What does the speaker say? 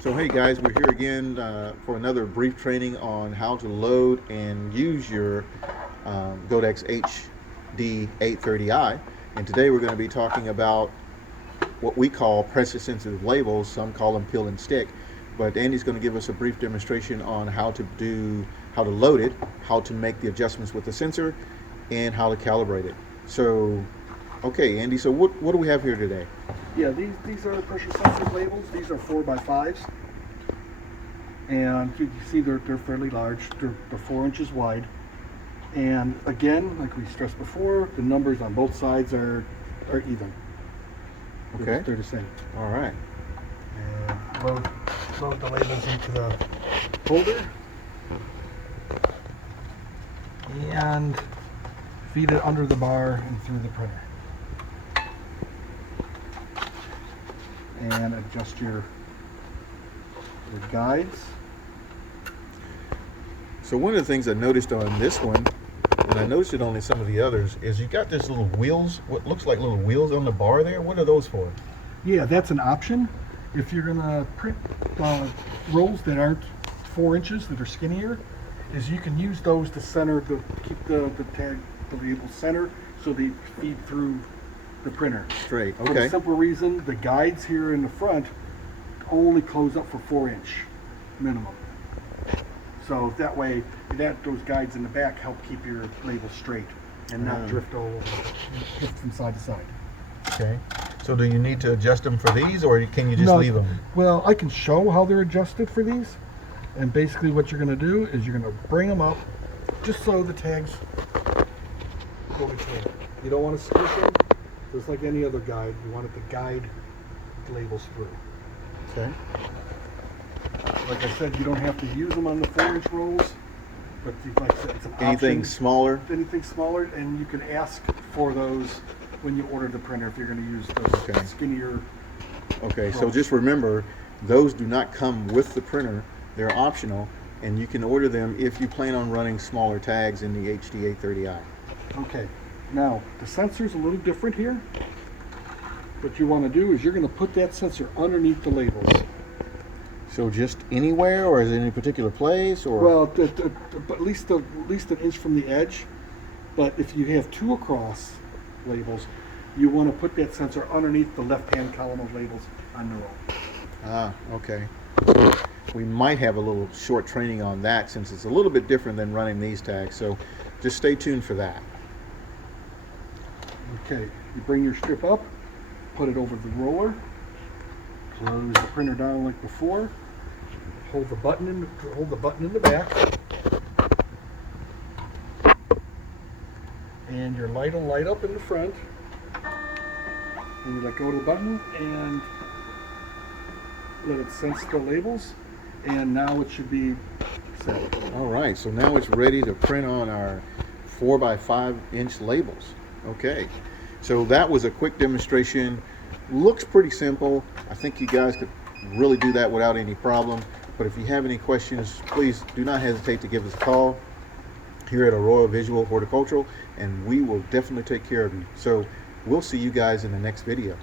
So hey guys, we're here again for another brief training on how to load and use your Godex HD830i. And today we're going to be talking about what we call pressure sensitive labels. Some call them peel and stick. But Andy's going to give us a brief demonstration on how to load it, how to make the adjustments with the sensor, and how to calibrate it. So, okay, Andy, so what do we have here today? Yeah, these are pressure sensitive labels. These are 4x5s. And you see they're fairly large. They're 4 inches wide. And again, like we stressed before, the numbers on both sides are even. Okay. They're the same. All right. And load the labels into the holder. And feed it under the bar and through the printer. And adjust your guides. So one of the things I noticed on this one, and I noticed it on some of the others, is you got this little wheels, what looks like little wheels on the bar there. What are those for? Yeah, that's an option. If you're gonna print rolls that aren't 4 inches, that are skinnier, is you can use those to center keep the tag, the label center, so they feed through the printer. Straight. For the Okay. simple reason, the guides here in the front only close up for 4-inch minimum. So that way, those guides in the back help keep your label straight and not drift all over, drift from side to side. Okay. So do you need to adjust them for these, or can you just leave them? Well, I can show how they're adjusted for these. And basically what you're going to do is you're going to bring them up just so the tags go between. You don't want to squish them. Just like any other guide, you want it to guide the labels through. Okay. Like I said, you don't have to use them on the 4-inch rolls, but like I said, it's an Anything option. smaller? Anything smaller, and you can ask for those when you order the printer if you're going to use those skinnier. Okay, so rolls. just remember, those do not come with the printer. They're optional, and you can order them if you plan on running smaller tags in the HD830i. Okay, now the sensor's a little different here. What you want to do is you're going to put that sensor underneath the labels. So just anywhere, or is it any particular place, or? Well, at least an inch from the edge. But if you have 2 across labels, you want to put that sensor underneath the left-hand column of labels on the roll. Ah, okay. We might have a little short training on that since it's a little bit different than running these tags. So just stay tuned for that. Okay, you bring your strip up, put it over the roller, close the printer down like before, hold the button in the back, and your light will light up in the front. And you let go of the button and let it sense the labels, and now it should be set. All right, so now it's ready to print on our 4x5-inch labels. Okay, so that was a quick demonstration. Looks pretty simple. I think you guys could really do that without any problem. But if you have any questions, please do not hesitate to give us a call here at Aurora Visual Horticultural, and we will definitely take care of you. So we'll see you guys in the next video.